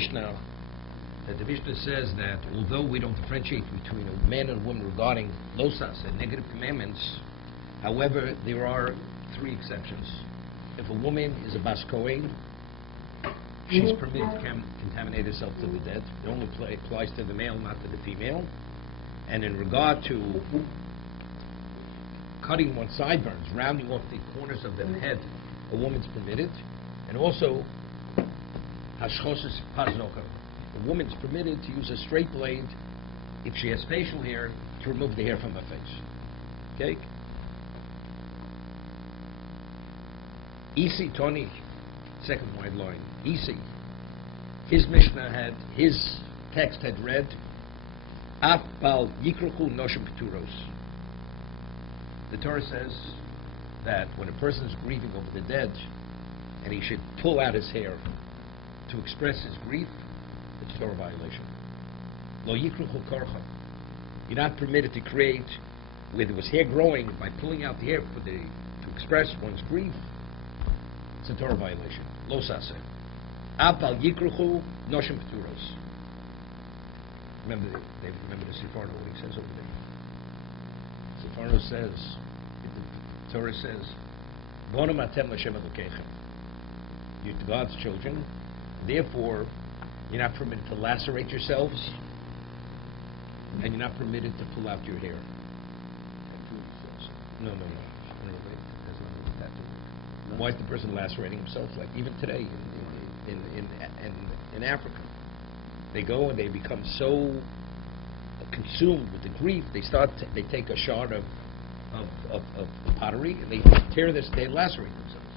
Mishnah, that the Mishnah says that although we don't differentiate between a man and a woman regarding losas and negative commandments, however, there are three exceptions. If a woman is a bas kohen, she's permitted to contaminate herself to the dead. It only applies to the male, not to the female. And in regard to cutting one's sideburns, rounding off the corners of the head, a woman's permitted. And also, hashchoshes pazocha, a woman's permitted to use a straight blade if she has facial hair to remove the hair from her face. Okay? Isi Tony, second wide line. Isi, his Mishnah his text had read, Af bal yikruchu noshim keturos. The Torah says that when a person is grieving over the dead, and he should pull out his hair to express his grief, it's a Torah violation. Lo yikruchu korcha. You're not permitted to create where there was hair growing by pulling out the hair to express one's grief. It's a Torah violation. Lo saseh. Apal yikruchu noshim keturos. Remember the Sefarno, what he says over there. Sefarno says, the Torah says, Bonam atem l'Shem Elokechem. You're God's children, therefore you're not permitted to lacerate yourselves, and you're not permitted to pull out your hair. No. Why is the person lacerating himself? Like even today in Africa, they go and they become so consumed with the grief, they take a shard of pottery and they they lacerate themselves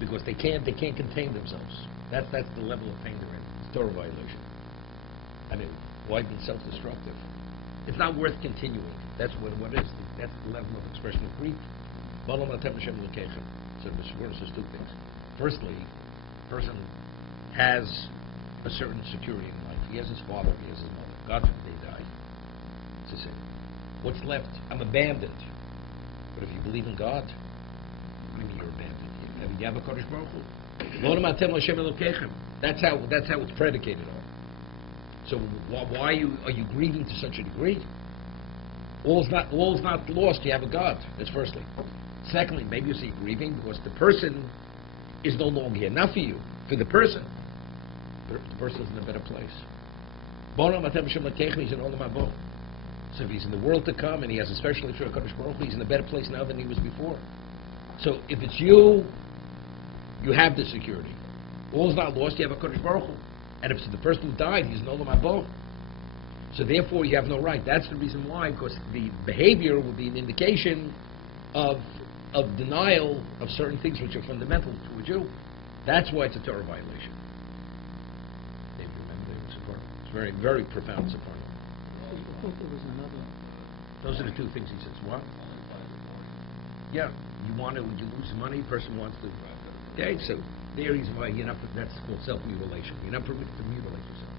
because they can't contain themselves. That's the level of pain they're in. It's a Torah violation. I mean, why be self-destructive? It's not worth continuing. That's what is. That's the level of expression of grief. So the Gemara says two things. Firstly, a person has a certain security in life. He has his father, he has his mother. God forbid they die. It's a sin. What's left? I'm abandoned. But if you believe in God, what do you mean you're abandoned? You have a Kodesh Baruch Hu. That's how it's predicated on. So why are you grieving to such a degree? All's not lost. You have a God. That's firstly. Secondly, maybe you see grieving because the person is no longer here. Not for you, for the person. But the person is in a better place. He's in Olam Habo. So if he's in the world to come and he has a special issue of Kodesh Baruch Hu, he's in a better place now than he was before. So if it's you have the security. All's not lost. You have a Kodesh Baruch Hu. And if it's the person who died, he's in Olam Habo. So therefore, you have no right. That's the reason why, because the behavior will be an indication of denial of certain things which are fundamental to a Jew. That's why it's a Torah violation. They remember it's very, very profound support. I thought there was another. Those are the two things he says. What? Yeah, you lose money. Person wants to. Okay, so there is why you're not. That's called self-mutilation. You're not permitted to mutilate yourself.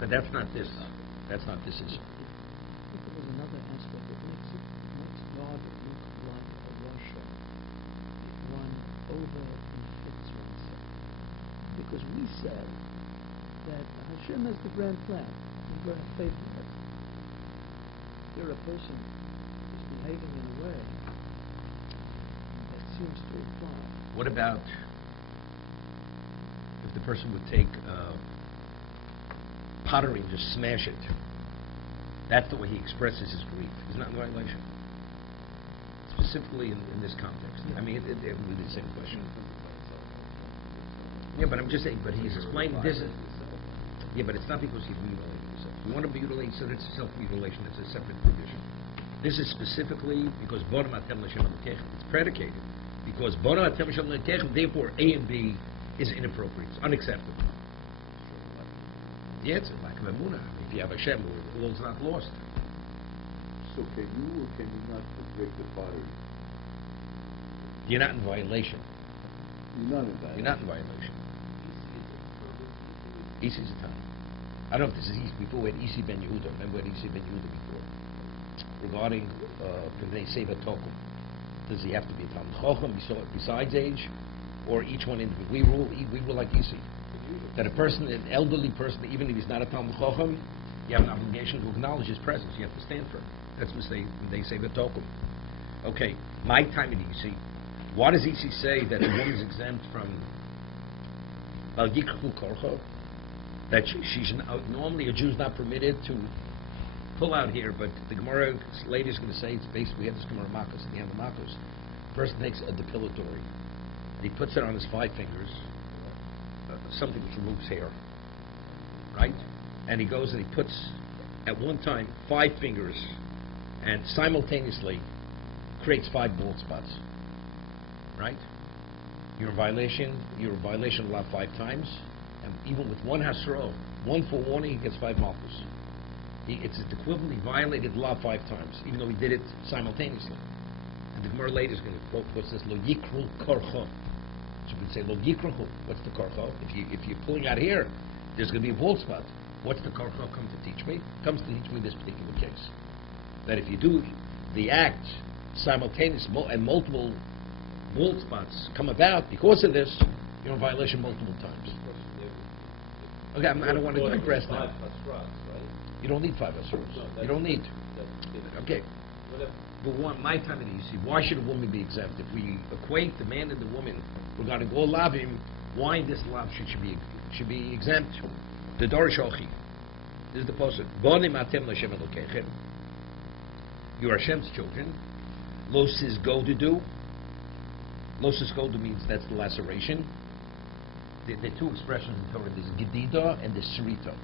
But that's not this. That's not this issue. I think there was another aspect that makes God look like a Russia if one over-inflicts oneself. Because we said that Hashem has the grand plan. We're going to favor it. Here a person is behaving in a way that seems to imply. What about if the person would take pottery and just smash it? That's the way he expresses his grief. It's not in violation. Specifically in this context. I mean, it would be the same question. Yeah, but I'm just saying, but he's explaining this. Yeah, but it's not because he's mutilating himself. You want to mutilate, so it's self-mutilation. It's a separate provision. This is specifically because Bonam Atem L'Shem Elokechem. It's predicated because Bonam Atem L'Shem Elokechem, therefore A and B is inappropriate. It's unacceptable. Yeah, it's a lack of emunah. If you have Hashem, the world's not lost. So can you or can you not break the pottery? You're not in violation. You're not in violation. You're not in violation. Isi is a time. I don't know if this is Isi. Before we had Isi ben Yehuda. Remember we had Isi ben Yehuda before? Regarding Pnei Seva Tokum. Does he have to be a Talmud Chacham besides age? Or each one individually? We rule like Isi. That a person, an elderly person, even if he's not a Talmud Chacham, you have an obligation to acknowledge his presence. You have to stand for him. That's what they say the tokum. Okay, my time in EC. Why does EC say that the woman is exempt from Bal Yikchu Korcho? That she's normally a Jew is not permitted to pull out here, but the Gemara later is going to say it's basically, we have this Gemara Makos at the end of Makos. The person takes a depilatory, and he puts it on his 5 fingers, something which removes hair, right? And he goes and he puts at one time 5 fingers, and simultaneously creates 5 bald spots, right? You're in violation. You're in violation of law 5 times, and even with 1 hasro, 1 forewarning, he gets 5 malchus. It's equivalent. He violated the law 5 times, even though he did it simultaneously. And the Gemara later is going to quote what's this lo yikru korcho. So we say lo yikrahu. What's the korcho? If you're pulling out here, there's going to be a bald spot. What's the korcho come to teach me? It comes to teach me this particular case. That if you do the act simultaneously and multiple bald spots come about because of this, you're in violation multiple times. Okay, I don't want to digress now. You don't need 5 asurs. You don't need. Okay. But my time in EC, why should a woman be exempt? If we equate the man and the woman regarding all lavim, why this lav should be exempt? The Dorish Ochi. This is the posuk. Bonim atem l'Hashem Elokechem. You are Hashem's children. Los is go to do. Los is go to means that's the laceration. There are 2 expressions in Torah. There's gedida and there's sarita.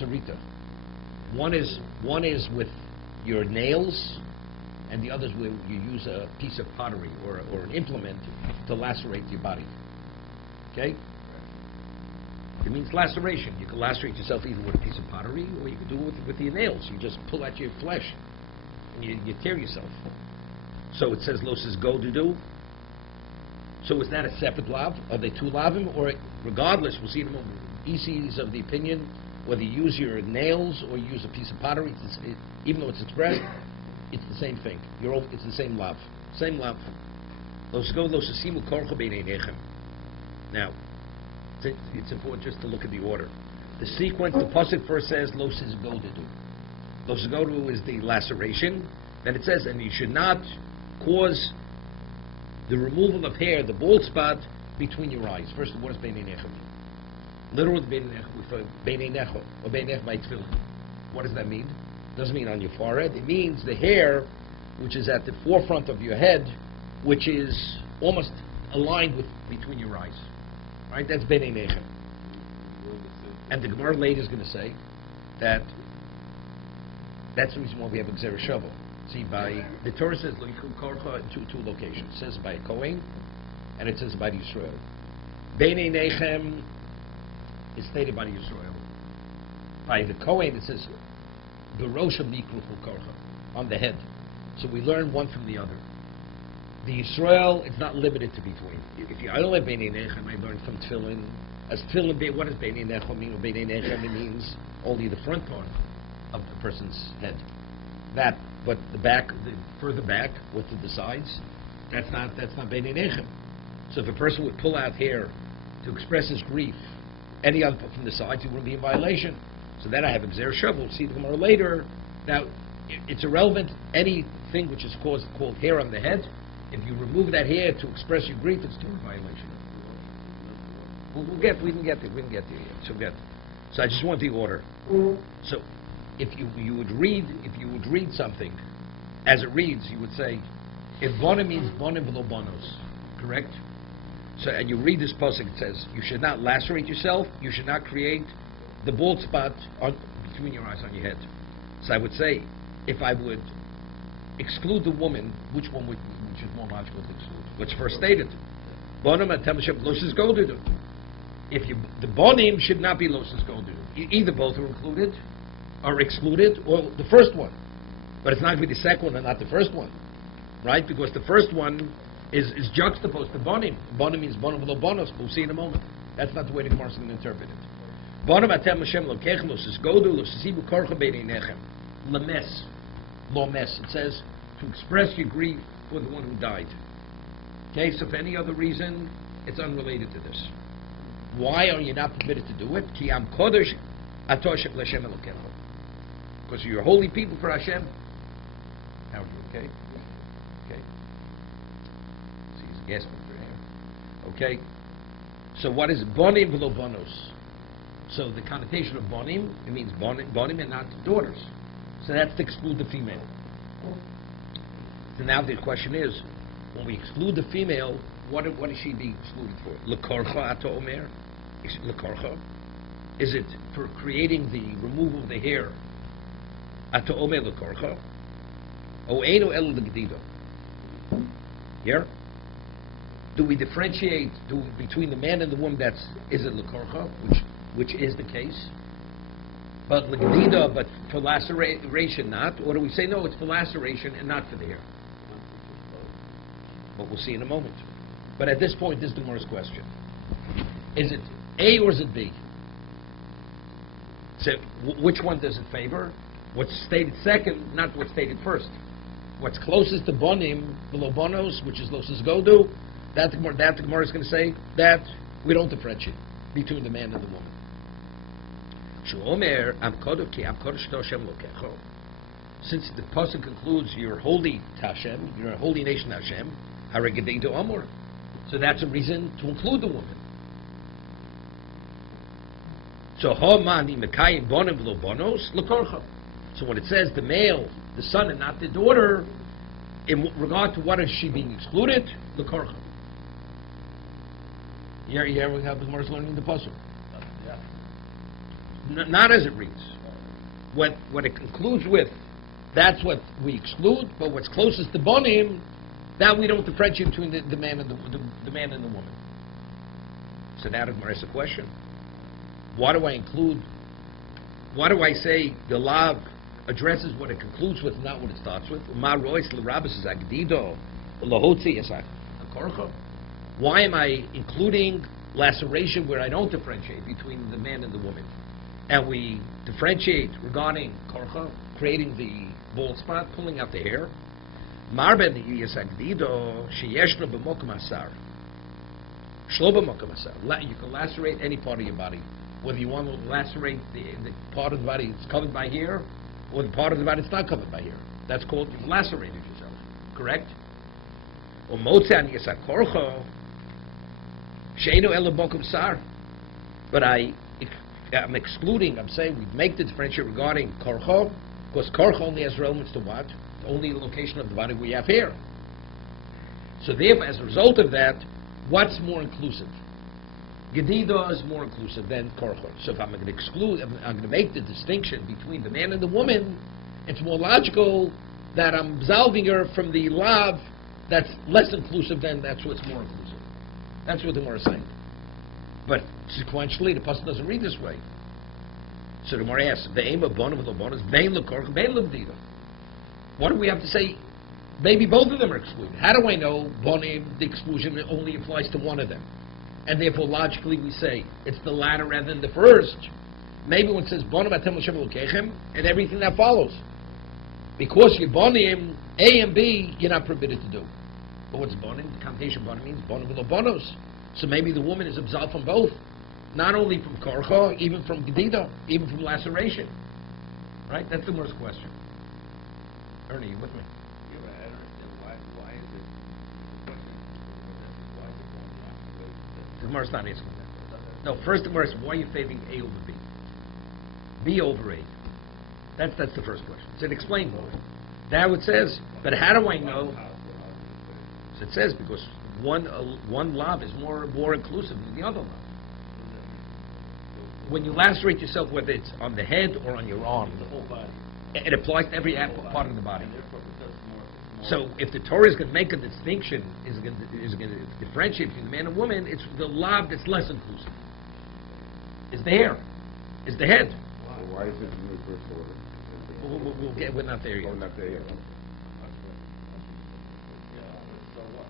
Sarita. One is with your nails, and the other is where you use a piece of pottery or an implement to lacerate your body. Okay? It means laceration. You can lacerate yourself either with a piece of pottery, or you can do it with your nails. You just pull out your flesh, and you tear yourself. So it says los is go to do. So is that a separate lav? Are they 2 lavim? Or regardless, we'll see in a moment. EC is of the opinion whether you use your nails or you use a piece of pottery, even though it's expressed, it's the same thing. It's the same lav. Same lav. Now, it's important just to look at the order. The sequence, the pasuk first says, Los is go to do. Los is go to is the laceration. Then it says, and you should not cause the removal of hair, the bald spot, between your eyes. First, what is beinei necha? Literal beinei necha or beinei by tefillin. What does that mean? It doesn't mean on your forehead. It means the hair, which is at the forefront of your head, which is almost aligned with between your eyes. Right? That's beinei necha. And the Gemara later is going to say that that's the reason why we have a gzera shovel. See, by the Torah says in 2 locations. It says by a Kohen, and it says by the Yisrael. Beinei nechem is stated by the Yisrael. By the Kohen, it says the rosh of nikru korcha, on the head. So we learn one from the other. The Yisrael, it's not limited to between. I don't have beinei nechem. I learned from tefillin. As tefillin, what does beinei nechem mean? Beinei nechem means only the front part of the person's head. That, but the back, further back, with the sides, that's not beinei nechem. So if a person would pull out hair to express his grief, any other from the sides, he wouldn't be in violation. So then I have a gzera shovel. See the Gemara later. Now, it's irrelevant. Anything which is called hair on the head, if you remove that hair to express your grief, it's still a violation. We can get there yet. So I just want the order. So if you would read something as it reads, you would say, if bonim means bonim below bonos, correct? So, and you read this pasuk, it says, you should not lacerate yourself, you should not create the bald spot between your eyes on your head. So I would say, if I would exclude the woman, which is more logical to exclude? What's first stated? Bonim and Temeshem Losses Goldu. The bonim should not be Losses Goldu. Either both are included, or excluded, or the first one. But it's not going to be the second one and not the first one. Right? Because the first one is juxtaposed to bonim. Bonim means bonim below bonos. We'll see in a moment. That's not the way the Gemara is going to interpret it. Bonim atem Hashem lokechem losses godu lossesibu korcha beinei nechem lemes lomes. It says to express your grief for the one who died. Okay, so for any other reason, it's unrelated to this. Why are you not permitted to do it? Ki am kodesh atoshek l'Hashem Elokecha. Because you're holy people for Hashem. How are you? Okay. Okay. See, he's gasping for air. Okay. So what is bonim v'lo bonos? So the connotation of bonim, it means bonim and not daughters. So that's to exclude the female. So now the question is, when we exclude the female, what is she being excluded for? L'korcha ato omer? L'korcha? Is it for creating the removal of the hair? Ato omer l'korcha? O eino el l'gdido? Here? Do we differentiate between the man and the woman? Is it l'korcha, which is the case? But l'gdida, but for laceration not? Or do we say no, it's for laceration and not for the hair? But we'll see in a moment. But at this point, this is the Gemara's question. Is it A or is it B? So which one does it favor? What's stated second, not what's stated first. What's closest to bonim, below bonos, which is losas godu, that the Gemara is going to say that we don't differentiate between the man and the woman. Since the pasuk concludes, you're holy to Hashem, you're a holy nation to Hashem, so that's a reason to include the woman. So when it says the male, the son, and not the daughter, in regard to what is she being excluded, l'korcha. Here we have the Gemara's learning the pasuk. Not as it reads. What it concludes with, that's what we exclude. But what's closest to bonim, that we don't differentiate between the man and the man and the woman. So now the Gemara asks a question: why do I include? Why do I say the law addresses what it concludes with, not what it starts with? Why am I including laceration where I don't differentiate between the man and the woman? And we differentiate regarding korcha, creating the bald spot, pulling out the hair. You can lacerate any part of your body. Whether you want to lacerate the part of the body that's covered by hair, or the part of the body that's not covered by hair. That's called you've lacerated yourself. Correct? But I'm excluding, I'm saying we make the differentiate regarding korcha, because korcha only has relevance to what? Only the location of the body where you have hair. So therefore, as a result of that, what's more inclusive? Gedida is more inclusive than korcha. So if I'm going to exclude, I'm going to make the distinction between the man and the woman, it's more logical that I'm absolving her from the lav that's less inclusive than that's what's more inclusive. That's what the Gemara is saying. But sequentially, the pasuk doesn't read this way. So the Gemara asks, the aim of bonim with bonus, bein l'korcha, bein l'gdida. What do we have to say? Maybe both of them are excluded. How do I know bonim, the exclusion only applies to one of them? And therefore, logically, we say it's the latter rather than the first. Maybe when it says bonim atem l'shem l'kechem, and everything that follows. Because you're bonim, A and B, you're not permitted to do. But what's bonim? The connotation bonim means bonim with bonos. So maybe the woman is absolved from both. Not only from korcha, even from gedida, even from laceration. Right? That's the worst question. Ernie, you with me? Yeah, but I don't understand why is it The Gemara's not asking that. No, first the Gemara is why are you favoring A over B? B over A. That's the first question. So it explains more. Now it says, but how do I know? So it says because one lav is more inclusive than the other lav. When you lacerate yourself, whether it's on the head or on your arm, the whole body. It applies to every part of the body. So if the Torah is going to make a distinction, is going to differentiate between the man and woman, it's the lav that's less inclusive. It's the hair. It's the head. Why is it in reverse order? We'll get. We're not there yet. Oh, not there yet.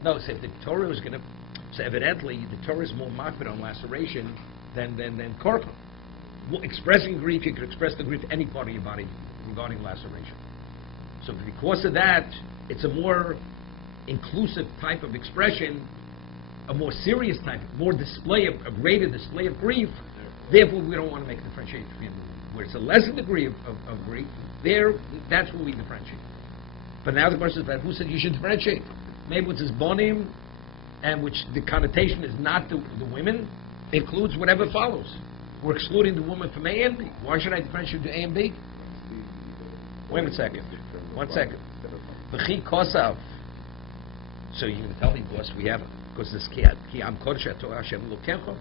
No, so if the Torah is going to, so evidently the Torah is more makbid on laceration than korcha. Expressing grief, you can express the grief to any part of your body regarding laceration. So because of that, it's a more inclusive type of expression a more serious type, more display, a greater display of grief, therefore we don't want to make a differentiation between them. Where it's a lesser degree of grief, that's where we differentiate. But now the question is that who said you should differentiate? Maybe it's his bonim, and which the connotation is not the women, includes whatever follows. We're excluding the woman from A and B. Why should I differentiate to A and B? Wait a second. 1 second. V'chi kosav. So you're going to tell me, because we have, because this ki am kodesh Torah Hashem lokecho,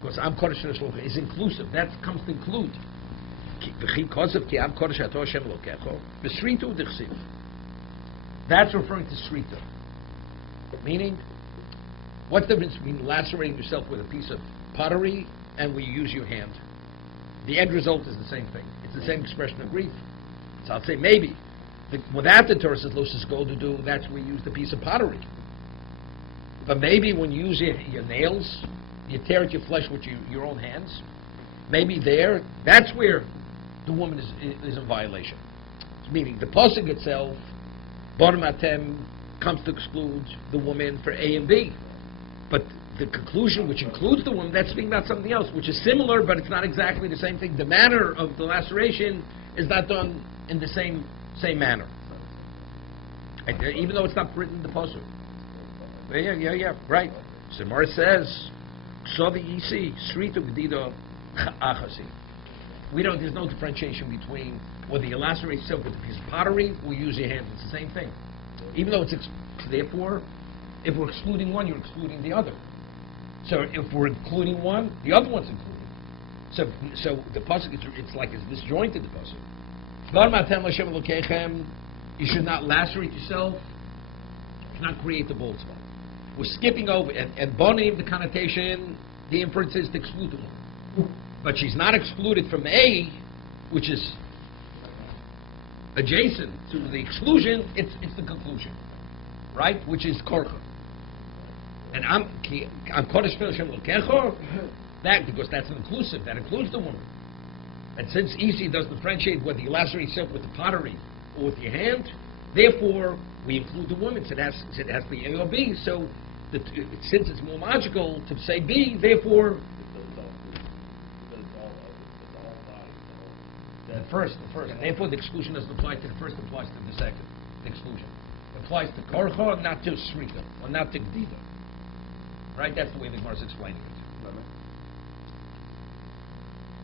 because am kodesh Hashem is inclusive. That comes to include. V'chi kosav ki am kodesh Torah Hashem lokecho. V'shritu d'chsiv. That's referring to shrita. Meaning, what's the difference between lacerating yourself with a piece of pottery and where you use your hand? The end result is the same thing. It's the same expression of grief. So I'll say maybe. Without the Torah says Lucis gold to do, that's where you use the piece of pottery. But maybe when you use your nails, you tear at your flesh with your own hands, maybe that's where the woman is in violation. Meaning the pasuk itself, Bottom Atem, comes to exclude the woman for A and B. But the conclusion, which includes the woman, that's speaking about something else, which is similar, but it's not exactly the same thing. The manner of the laceration is not done in the same manner. Even though it's not written in the pasuk. Yeah, right. So Gemara says, there's no differentiation between whether you lacerate yourself with a piece of pottery or use your hands. It's the same thing. Even though therefore, if we're excluding one, you're excluding the other. So if we're including one, the other one's included. So the pasuk, it's like it's disjointed, the pasuk. You should not lacerate yourself. You should not create the bald spot. We're skipping over, and bonim, the connotation, the inference is to exclude the woman. But she's not excluded from A, which is adjacent to the exclusion, it's the conclusion. Right? Which is korcha. And I'm kodesh Hashem lokecho, that, because that's an inclusive, that includes the woman. And since Isi doesn't differentiate whether you lacerate yourself with the pottery or with your hand, therefore we include the woman. So it has to be A or B. So since it's more logical to say B, therefore the first, and therefore the exclusion doesn't apply to the first, it applies to the second. The exclusion it applies to korcha, not to shrita, or not to gdida. Right? That's the way the Gemara is explaining it.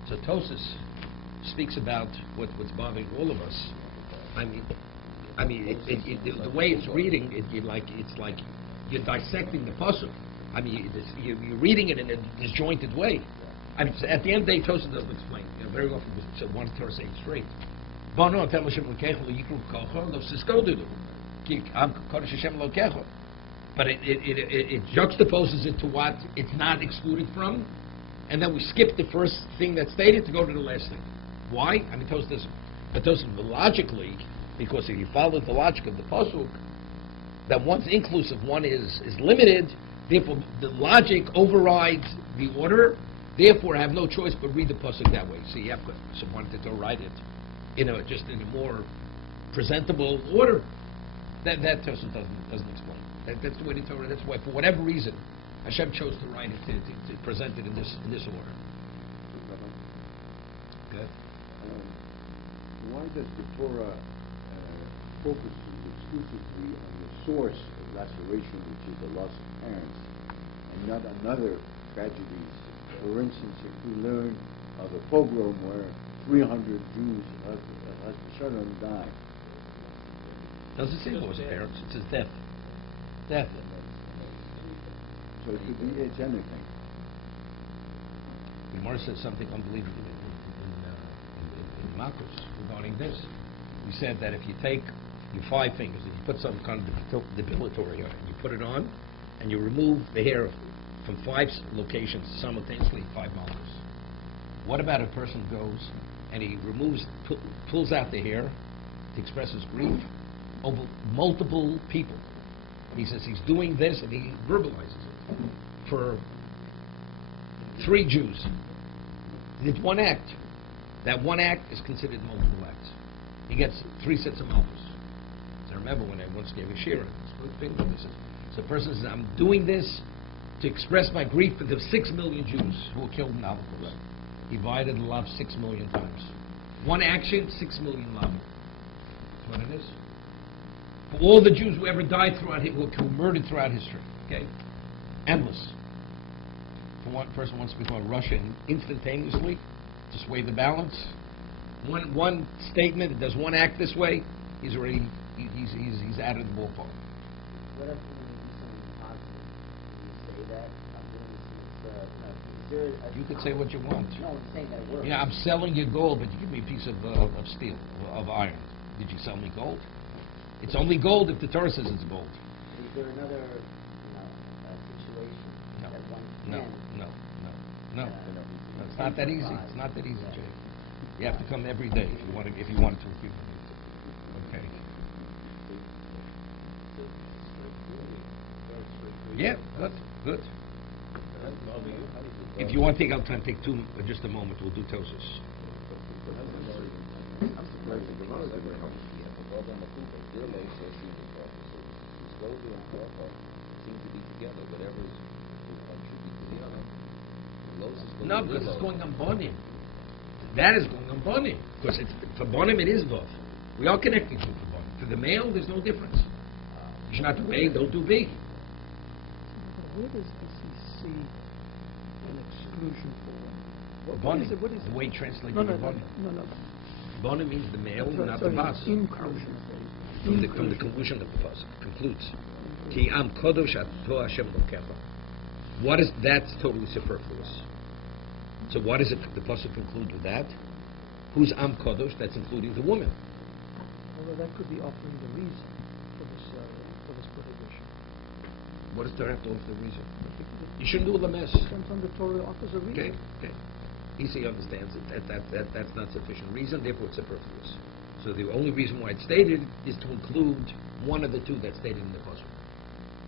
So Tosas speaks about what's bothering all of us. I mean, the way it's reading, it's like you're dissecting the pasuk. I mean, you're reading it in a disjointed way. I mean, at the end of the day, Tosas doesn't explain. Very often, one Torah saying straight. But it juxtaposes it to what it's not excluded from, and then we skip the first thing that's stated to go to the last thing. Why? I mean, Tosas doesn't. But Tosas logically, because if you follow the logic of the pasuk, that one's inclusive, one is limited. Therefore, the logic overrides the order. Therefore, I have no choice but read the pasuk that way. So you have to wanted to write it, just in a more presentable order. That Tosas doesn't explain. That's the way the Torah. That's why, for whatever reason, Hashem chose to write it to present it in this order. Good. Why does the Torah focus exclusively on the source of laceration, which is the loss of parents, and not another tragedies? For instance, if we learn of a pogrom where 300 Jews of Shalom died. Doesn't say it was parents, it says death. Death. So it could be, it's anything. The Gemara says something unbelievable in Makos regarding this. We said that if you take your 5 fingers and you put some kind of depilatory on it, and you put it on, and you remove the hair from 5 locations simultaneously, 5 malchus. What about a person goes and he pulls out the hair to express his grief over multiple people? He says he's doing this, and he verbalizes it for 3 Jews. It's one act. That one act is considered multiple acts. He gets 3 sets of malchus. So I remember when I once gave a shira. So the person says, I'm doing this to express my grief for the 6 million Jews who were killed in Holocaust. Divided love 6 million times. One action, 6 million love. That's what it is. For all the Jews who ever died throughout, who were murdered throughout history. Okay? Endless. For one person wants to become Russia instantaneously, to sway the balance. One statement, it does one act this way, he's already, he's out of the ballpark. What if you do something positive? Can you say that? I'm doing this, You could say what you want. No, I'm saying that it works. Yeah, I'm selling you gold, but you give me a piece of steel, of iron. Did you sell me gold? It's only gold if the Torah says it's gold. Is there another, situation No. that one No, can? no. It's not that easy. It's not that easy, Jay. You have to come every day if you want to refute me. Okay. Yeah, good. If you want to take out time, take just a moment. We'll do Tosis. I'm surprised the Gemara didn't come. Seem to be together. Whatever is one should be to the other. No, because it's going on bonim. That is going on bonim. Because for bonim it is both. We are connecting to for bonim. For the male, there's no difference. You should not do A, don't do B. Where does he see an exclusion for Bonim, what is the way you translate no, the no, bonim. no. Bonim means the male, not the Sorry, bas. inclusion. From the conclusion of the pasuk concludes. Ki am kodosh ato Hashem lokecha. What is that's totally superfluous. So what does the pasuk conclude with that? Who's am kodosh? That's including the woman. Although that could be offering the reason for this prohibition. What does Torah have to offer the reason? You shouldn't do a lames. Sometimes the Torah offers a reason. Okay. He understands it. That's not sufficient reason. Therefore, it's superfluous. So the only reason why it's stated is to include one of the two that's stated in the pasuk.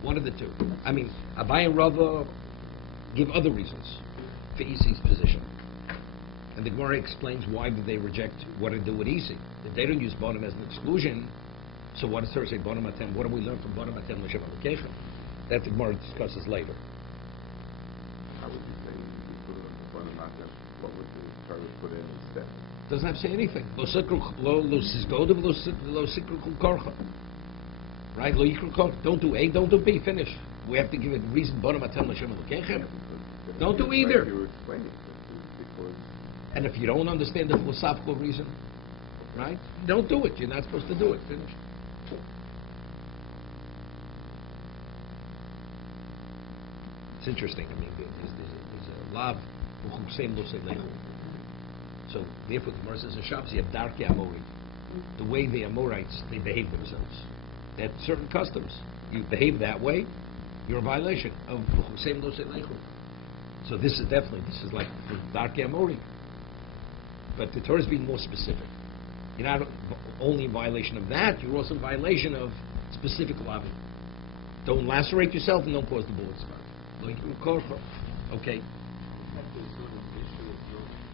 One of the two. I mean, Abai and Rava give other reasons for Isi's position. And the Gemara explains why did they reject what to do with Isi. If they don't use Bonim as an exclusion, so what does Torah say, Bonim Atem? What do we learn from Bonim Atem L'Shem Allocation? That the Gemara discusses later. How would you say you put it on the front of not just what would the Torah put in instead? Doesn't have to say anything. Lo sikru korcha. Right? Lo yikru korcha. Don't do A, don't do B. Finish. We have to give a reason. Bonim Atem L'Shem Allocation. Don't do either. You explain it because And if you don't understand the philosophical reason, right? Don't do it. You're not supposed to do it. Finish. It's interesting. I mean, there's a lav u'chuksem lo seilechu. So therefore, the Gemara says in Shabbos you have darkei Amorim. The way the Amorites they behave themselves. They have certain customs. You behave that way, you're a violation of u'chuksem lo seilechu. So this is like the darkei Amorim. But the Torah is being more specific. You're not only in violation of that, you're also in violation of specific lavin. Don't lacerate yourself and don't cause the bullets to burn. Okay.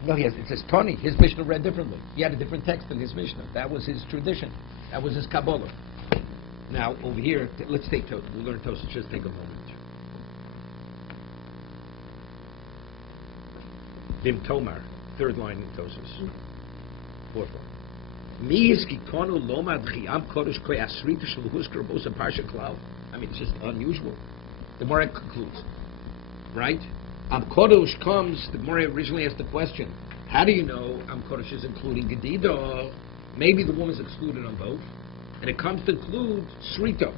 No, yes, it says Tony. His Mishnah read differently. He had a different text than his Mishnah. That was his tradition. That was his Kabbalah. Now, over here, let's take Tosfos. We'll learn Tosfos. Just take a moment. Bim Tomar, third line in Tosfos. Fourth line. I mean, it's just unusual. The Gemara concludes, right? Am Kodesh comes, the Gemara originally asked the question, how do you know Am Kodesh is including Gedida? Maybe the woman's excluded on both. And it comes to include Srita,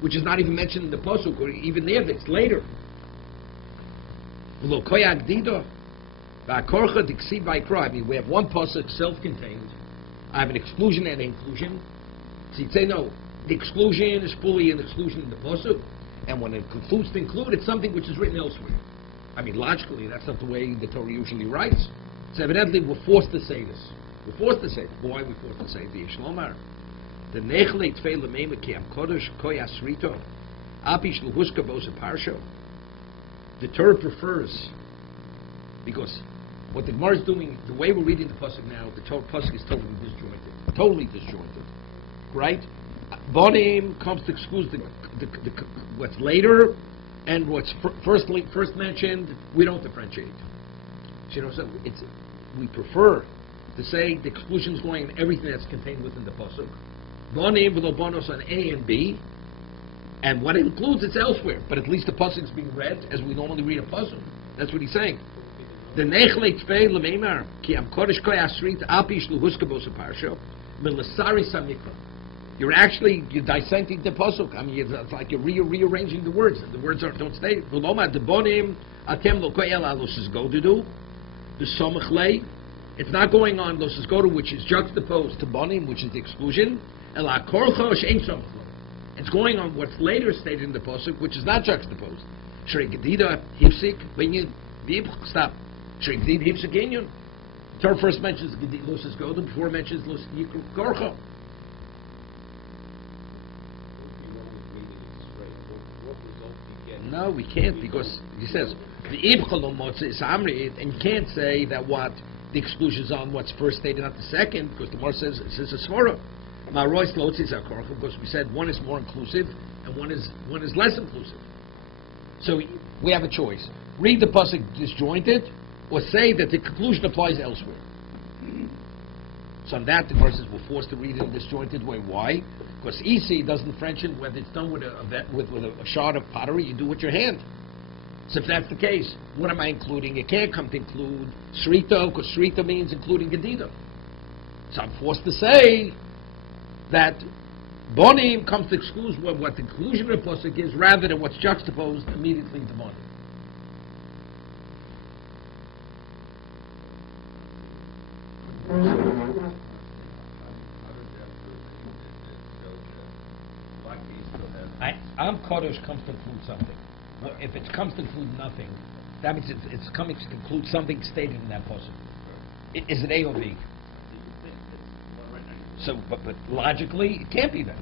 which is not even mentioned in the Pasuk, or even there, it's later. Lo koya Gedida. I mean, we have one pasuk self-contained. I have an exclusion and an inclusion. So you'd say, no, the exclusion is fully an exclusion in the pasuk, and when it concludes to include, it's something which is written elsewhere. I mean, logically, that's not the way the Torah usually writes. So evidently, we're forced to say this. We're forced to say it. Why are we forced to say it? The Yishlomar. The nechle tfei l'meim ki am kodesh koya srito apish l'huska bosa parsho. The Torah prefers, because what the Gemara is doing, the way we're reading the pasuk now, the pasuk is totally disjointed, right? Bonim comes to excuse what's later, and what's first mentioned, we don't differentiate. So we prefer to say the exclusion is going on everything that's contained within the pasuk. Bonim v'lo bonos on A and B, and what it includes, it's elsewhere. But at least the pasuk is being read as we normally read a pasuk. That's what he's saying. The nechle tfei lemeimar ki am kodesh koy asrit apish luhuska bos parsha melasari samikra. You're dissecting the pasuk. I mean, it's like you're rearranging the words. The words don't stay. V'loma debonim atem lo koy el aloshes godudu. The somachlei. It's not going on loshes godu, which is juxtaposed to bonim, which is the exclusion. El akorcho shein somachlei. It's going on what's later stated in the pasuk, which is not juxtaposed. Shrei gedida hipsik when you stop. Shrei gedida hipsik inyon. The Torah first mentions loshes godu before it mentions loshes korcho. No, we can't, because he says the is amri, and you can't say that what the exclusion is on what's first stated, not the second, because the Gemara says it says a svara. Because we said one is more inclusive and one is less inclusive. So we have a choice: read the pasuk disjointed, or say that the conclusion applies elsewhere. So on that, the Gemara says we're forced to read it in a disjointed way. Why? Because EC doesn't differentiate whether it's done with a shard of pottery, you do with your hand. So if that's the case, what am I including? It can't come to include Shrita, because Shrita means including Gedida. So I'm forced to say that Bonim comes to exclude what the conclusion of the pasuk is, rather than what's juxtaposed immediately to Bonim. Am Kodesh comes to include something. Well, if it comes to include nothing, that means it's coming to include something stated in that pasuk. Is it A or B? So, but logically, it can't be that.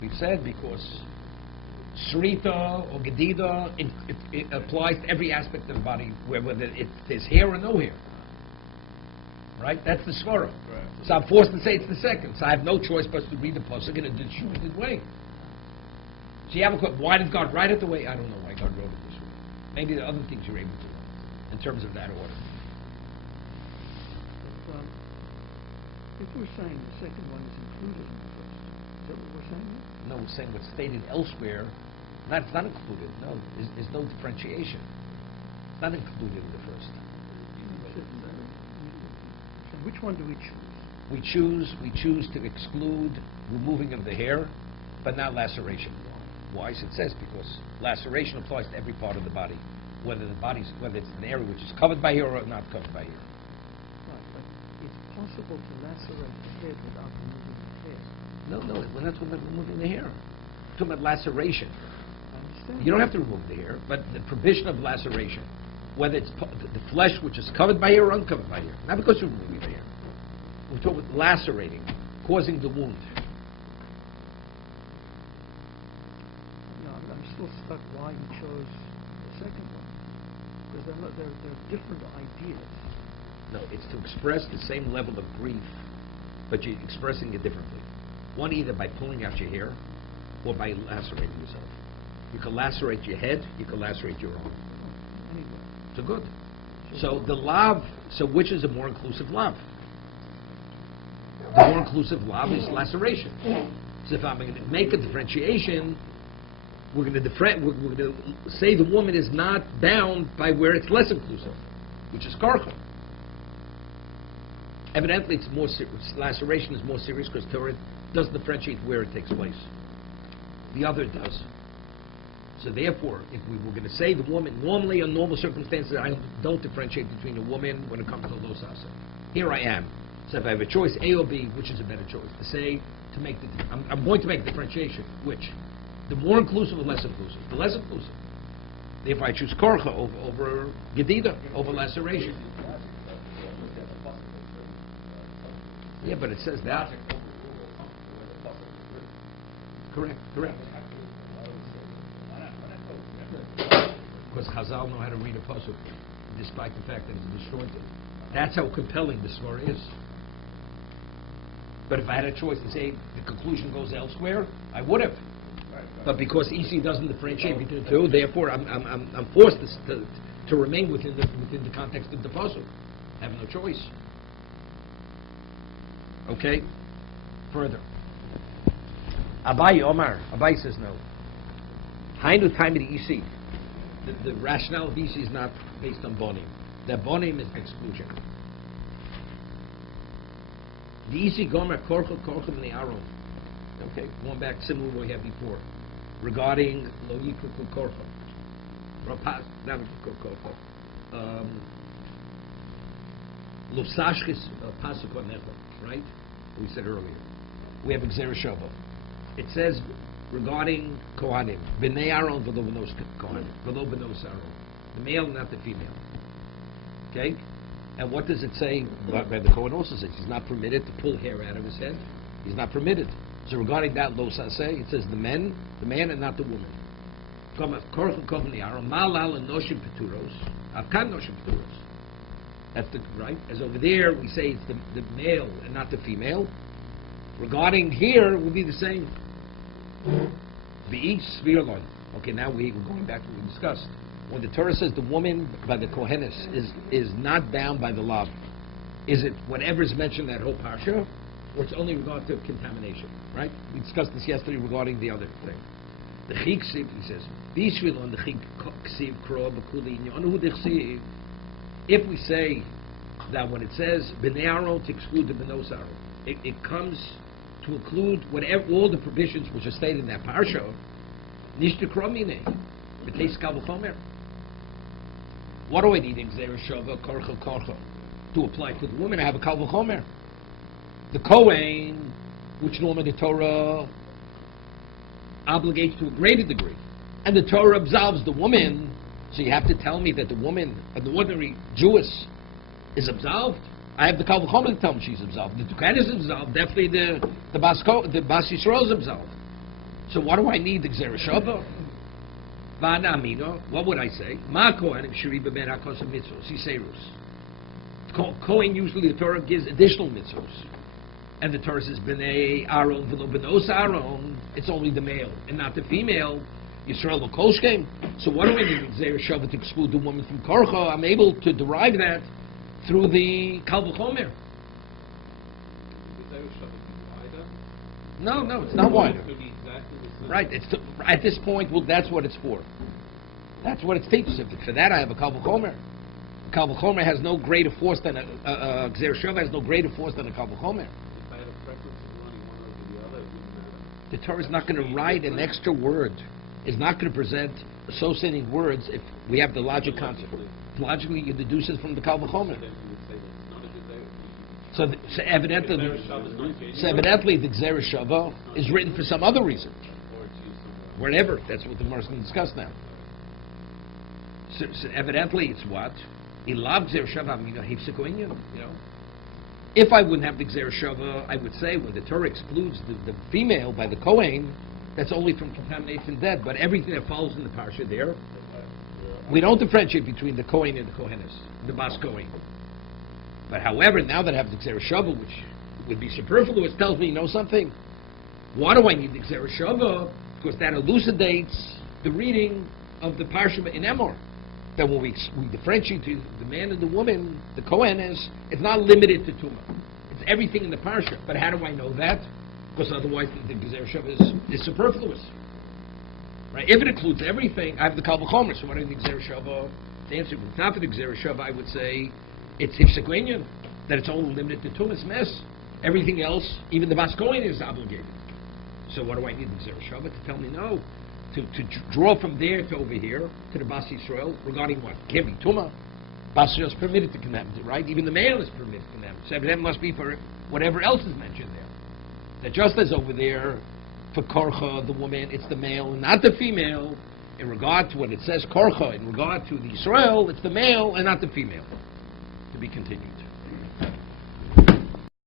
We've said because Shrita or Gedida, it applies to every aspect of the body, whether there's hair or no hair. Right? That's the svara. So I'm forced to say it's the second. So I have no choice but to read the pasuk in a disjointed way. So you have a question, why did God write it the way? I don't know why God wrote it this way. Maybe there are other things you're able to do in terms of that order. But, if we're saying the second one is included in the first, is that what we're saying? No, we're saying what's stated elsewhere, it's not included. No, there's no differentiation. It's not included in the first. So which one do we choose? We choose to exclude removing of the hair, but not laceration. Why? So it says because laceration applies to every part of the body, whether it's an area which is covered by hair or not covered by hair. Right, but it's possible to lacerate the head without removing the hair. No, we're not talking about removing the hair. We're talking about laceration. I understand. You don't have to remove the hair, but the provision of laceration, whether it's the flesh which is covered by hair or uncovered by hair, not because you're removing the hair. We're talking about lacerating, causing the wound. I'm still stuck why he chose the second one. Because they're different ideas. No, it's to express the same level of grief, but you're expressing it differently. One either by pulling out your hair or by lacerating yourself. You can lacerate your head, you can lacerate your arm. Anyway. So good. So the lav, so which is a more inclusive lav? The more inclusive lav is laceration. So if I'm going to make a differentiation, we're going to say the woman is not bound by where it's less inclusive, which is karcha. Evidently, it's more serious. Laceration is more serious because Torah doesn't differentiate where it takes place. The other does. So therefore, if we were going to say the woman, normally in normal circumstances, I don't differentiate between a woman when it comes to losasa. Here I am. So if I have a choice, A or B, which is a better choice? I'm going to make a differentiation. Which? The more inclusive or less inclusive? The less inclusive. Therefore, I choose korcha over gedida, over laceration. Yeah, but it says that. Correct. Because Chazal know how to read a pasuk, despite the fact that it's disjointed. That's how compelling the story is. But if I had a choice to say the conclusion goes elsewhere, I would have. But because EC doesn't differentiate between the two, therefore I'm forced to remain within the context of the puzzle. I have no choice. Okay? Further. Abai says no. Hainu time of the EC. The rationale of EC is not based on bonim. The bonim is exclusion. The EC gomer korchel in the aron. Okay, going back similar to what we had before. Regarding lo yikru korchel. Not korchel. Lo sashkis pasuk on right? We said earlier. We have Gzera Shava. It says regarding Kohanim, B'nei Aaron v'lo b'nos Kohanim, v'lo b'nos Aaron. The male, not the female. Okay? And what does it say? By the Kohen also says he's not permitted to pull hair out of his head. He's not permitted. So regarding that lo saseh, it says the man, and not the woman. That's the right. As over there, we say it's the male and not the female. Regarding here, it would be the same. Okay, now we're going back to what we discussed. When the Torah says the woman by the Kohenes is not bound by the law, is it whatever is mentioned in that whole parsha, or it's only regard to contamination? Right? We discussed this yesterday regarding the other thing. The Chik Siv, he says, Bishvil on the Chik Siv Kro Bakuli Yonu Dichsiv. If we say that when it says B'nei Aaron to exclude the B'nos Aaron, it comes to include whatever all the provisions which are stated in that parsha. Nishta Kromine, B'teis Kal V'chomer. What do I need in Gzera Shava Korcha to apply to the woman? I have a Kal V'chomer. The Kohen, which normally the Torah obligates to a greater degree, and the Torah absolves the woman. So you have to tell me that the woman, the ordinary Jewess, is absolved. I have the Kal V'chomer to tell me she's absolved. The Tukhan is absolved. Definitely the Bas Yisrael is absolved. So what do I need the Gzera Shava? V'ana amino. What would I say? Ma Kohen Shiri B'ben HaKos Mitzvos Yiserus. Kohen usually the Torah gives additional mitzvos, and the Torah says B'nei Aaron v'lo B'nos Aaron. It's only the male and not the female. Yisrael L'Kolshkem. So what do I need in Gzera Shava to exclude the woman from Korcha? I'm able to derive that through the Kal V'chomer. No, it's not wider. Right, at this point, well, that's what it's for. That's what it's teaches. For that, I have a Kal V'chomer. Kal V'chomer has no greater force than a Gzera Shava has no greater force than a Kal V'chomer. The Torah is not going to write an extra word. It's not going to present associating words if we have the logic concept. Logically, you deduce it from the Kal V'chomer. So evidently, the Gzera Shava is written for some other reason. Wherever. That's what the Gemara is going to discuss now. So evidently, it's what? Ilav Gzera Shava, you know. If I wouldn't have the Gzera Shava, I would say when the Torah excludes the female by the Kohen, that's only from contamination dead. But everything that follows in the parsha there, we don't differentiate between the Kohen and the Kohenes, the Bas Kohen. But however, now that I have the Gzera Shava, which would be superfluous, tells me, you know something? Why do I need the Gzera Shava? Because that elucidates the reading of the parsha in Emor. That when we differentiate to the man and the woman, the Kohen it's not limited to Tumah. It's everything in the parsha. But how do I know that? Because otherwise the Gzera Shava is superfluous. Right? If it includes everything, I have the Kal V'chomer. So what do I need the Gzera Shava? The answer, if it's not for the Gzera Shava, I would say it's Hifsek, that it's only limited to Tumas Mess. Everything else, even the Bas Kohen is obligated. So what do I need the Gzera Shava to tell me no? To draw from there to over here, to the Bas Yisrael, regarding what? Can't be Tumah. Bas Yisrael is permitted to contaminate, right? Even the male is permitted to contaminate. So that must be for whatever else is mentioned there. That just as over there, for Korcha, the woman, it's the male, not the female. In regard to what it says Korcha, in regard to the Yisrael, it's the male and not the female. To be continued.